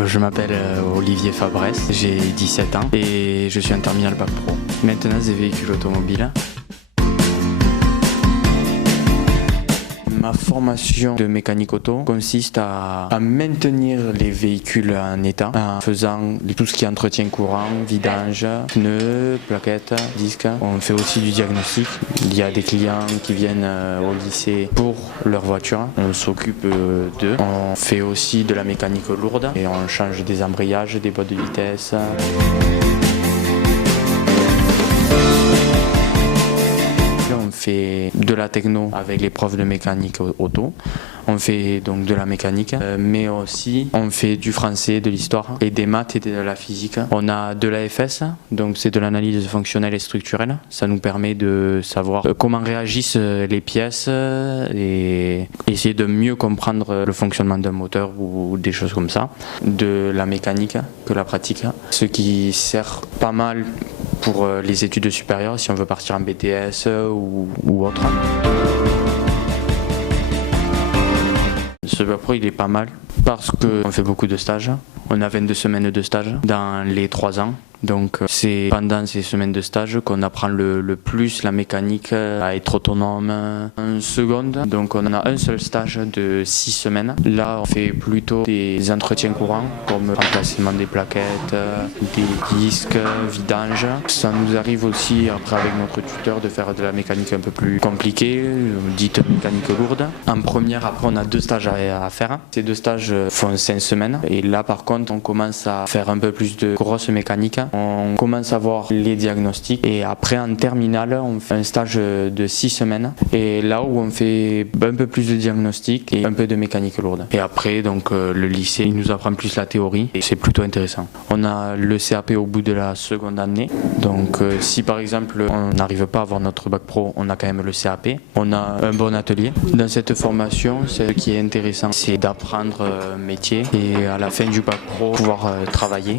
Je m'appelle Olivier Fabrès, j'ai 17 ans et je suis en terminale Bac Pro. Maintenance des véhicules automobiles. Ma formation de mécanique auto consiste à maintenir les véhicules en état en faisant tout ce qui est entretien courant, vidange, pneus, plaquettes, disques. On fait aussi du diagnostic. Il y a des clients qui viennent au lycée pour leur voiture. On s'occupe d'eux. On fait aussi de la mécanique lourde et on change des embrayages, des boîtes de vitesse. On fait de la techno avec les profs de mécanique auto. On fait donc de la mécanique, mais aussi on fait du français, de l'histoire et des maths et de la physique. On a de l'AFS, donc c'est de l'analyse fonctionnelle et structurelle. Ça nous permet de savoir comment réagissent les pièces et essayer de mieux comprendre le fonctionnement d'un moteur ou des choses comme ça. De la mécanique que la pratique, ce qui sert pas mal pour les études supérieures si on veut partir en BTS ou autre. Ce Bac Pro il est pas mal parce qu'on fait beaucoup de stages. On a 22 semaines de stage dans les 3 ans. Donc c'est pendant ces semaines de stage qu'on apprend le plus la mécanique, à être autonome en seconde. Donc on a un seul stage de 6 semaines. Là on fait plutôt des entretiens courants comme remplacement des plaquettes, des disques, vidange. Ça nous arrive aussi après avec notre tuteur de faire de la mécanique un peu plus compliquée, dite mécanique lourde. En première après on a 2 stages à faire. Ces 2 stages font 5 semaines et là par contre on commence à faire un peu plus de grosse mécanique. On commence à voir les diagnostics et après en terminale on fait un stage de 6 semaines et là où on fait un peu plus de diagnostics et un peu de mécanique lourde. Et après donc le lycée il nous apprend plus la théorie et c'est plutôt intéressant. On a le CAP au bout de la seconde année, donc si par exemple on n'arrive pas à avoir notre Bac Pro, on a quand même le CAP. On a un bon atelier. Dans cette formation, ce qui est intéressant c'est d'apprendre un métier et à la fin du Bac Pro pouvoir travailler.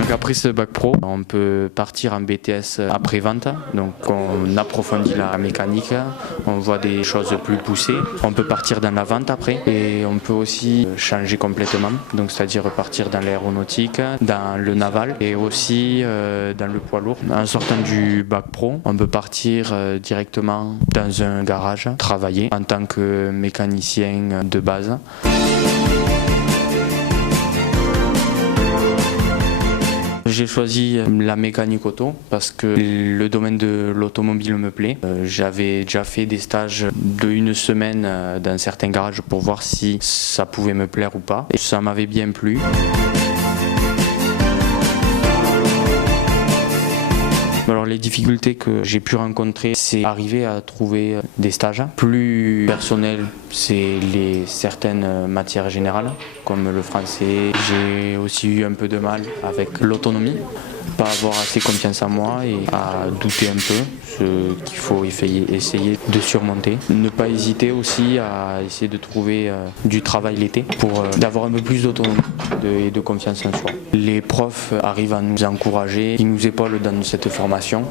Donc après ce Bac Pro, on peut partir en BTS après-vente, donc on approfondit la mécanique, on voit des choses plus poussées. On peut partir dans la vente après et on peut aussi changer complètement, donc c'est-à-dire partir dans l'aéronautique, dans le naval et aussi dans le poids lourd. En sortant du Bac Pro, on peut partir directement dans un garage, travailler en tant que mécanicien de base. J'ai choisi la mécanique auto parce que le domaine de l'automobile me plaît. J'avais déjà fait des stages d'1 semaine dans certains garages pour voir si ça pouvait me plaire ou pas. Et ça m'avait bien plu. Alors les difficultés que j'ai pu rencontrer, c'est arriver à trouver des stages. Plus personnels, c'est certaines matières générales, comme le français. J'ai aussi eu un peu de mal avec l'autonomie, pas avoir assez confiance en moi et à douter un peu, ce qu'il faut essayer de surmonter. Ne pas hésiter aussi à essayer de trouver du travail l'été pour d'avoir un peu plus d'autonomie et de confiance en soi. Les profs arrivent à nous encourager, ils nous épaulent dans cette formation.